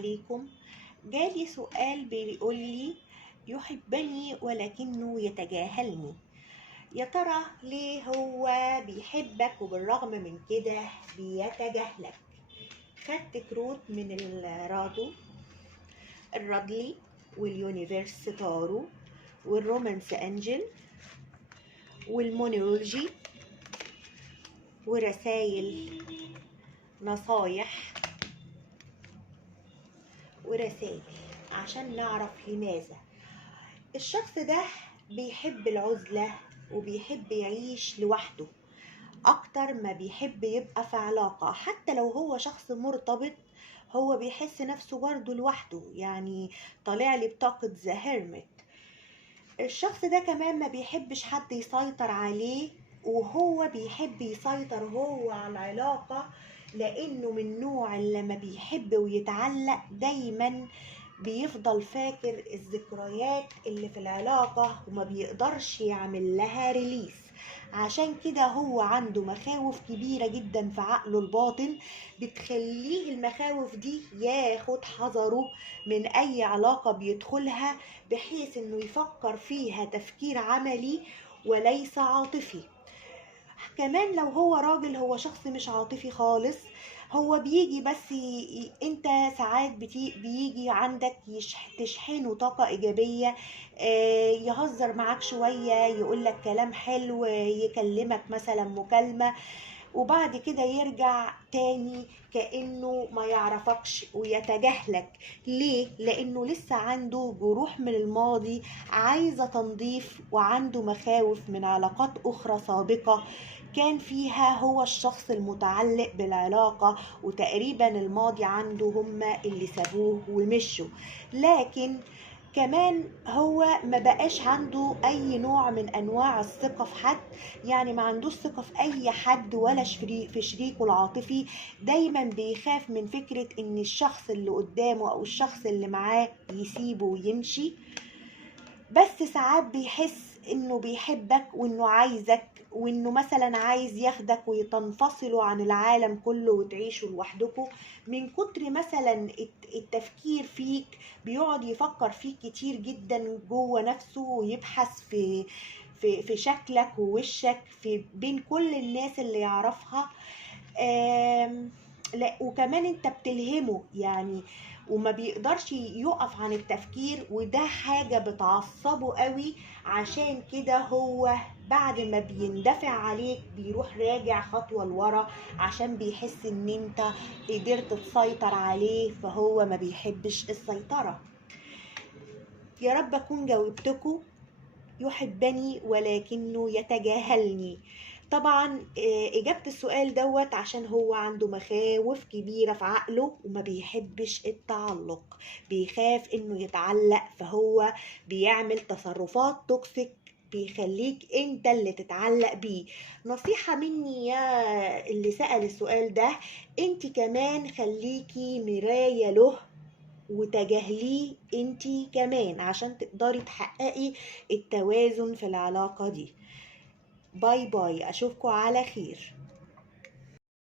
عليكم. جالي سؤال بيقول لي: يحبني ولكنه يتجاهلني. يا ترى ليه هو بيحبك وبالرغم من كده بيتجاهلك؟ خدت كروت من الرادلي واليونيفرس تارو والرومانس انجل والمونولوجي ورسائل نصايح ورسائل عشان نعرف لماذا الشخص ده بيحب العزلة وبيحب يعيش لوحده أكتر ما بيحب يبقى في علاقة. حتى لو هو شخص مرتبط هو بيحس نفسه برضه لوحده، يعني طالع لي بطاقة ذا هيرميت. الشخص ده كمان ما بيحبش حد يسيطر عليه، وهو بيحب يسيطر هو على العلاقة، لأنه من النوع اللي لما بيحب ويتعلق دايما بيفضل فاكر الذكريات اللي في العلاقة وما بيقدرش يعمل لها ريليس. عشان كده هو عنده مخاوف كبيرة جدا في عقله الباطن، بتخليه المخاوف دي ياخد حذره من أي علاقة بيدخلها، بحيث انه يفكر فيها تفكير عملي وليس عاطفي. كمان لو هو راجل، هو شخص مش عاطفي خالص، هو بيجي بس انت ساعات بيجي عندك تشحنه طاقة ايجابية، يهزر معاك شوية، يقولك كلام حلو، يكلمك مثلا مكالمة، وبعد كده يرجع تاني كأنه ما يعرفكش ويتجاهلك. ليه؟ لأنه لسه عنده جروح من الماضي عايزة تنظيف، وعنده مخاوف من علاقات أخرى سابقة كان فيها هو الشخص المتعلق بالعلاقة، وتقريبا الماضي عنده هما اللي سابوه ومشوا. لكن كمان هو ما بقاش عنده اي نوع من انواع الثقة في حد، يعني ما عندوش ثقة في اي حد ولا في شريكه العاطفي. دايما بيخاف من فكرة ان الشخص اللي قدامه او الشخص اللي معاه يسيبه ويمشي. بس ساعات بيحس انه بيحبك وانه عايزك، وانه مثلا عايز ياخدك وتنفصلوا عن العالم كله وتعيشوا لوحدكم. من كتر مثلا التفكير فيك بيقعد يفكر فيك كتير جدا جوه نفسه، ويبحث في شكلك ووشك في بين كل الناس اللي يعرفها. لا، وكمان انت بتلهمه يعني، وما بيقدرش يقف عن التفكير، وده حاجة بتعصبه قوي. عشان كده هو بعد ما بيندفع عليك بيروح راجع خطوة لورا، عشان بيحس ان انت قدرت تسيطر عليه، فهو ما بيحبش السيطرة. يا رب اكون جاوبتكم. يحبني ولكنه يتجاهلني. طبعا إجابة السؤال دوت عشان هو عنده مخاوف كبيرة في عقله وما بيحبش التعلق، بيخاف إنه يتعلق، فهو بيعمل تصرفات توكسيك بيخليك انت اللي تتعلق بيه. نصيحة مني يا اللي سأل السؤال ده: انت كمان خليكي مراية له وتجاهليه انتي كمان، عشان تقدري تحققي التوازن في العلاقة دي. باي باي، اشوفكم على خير.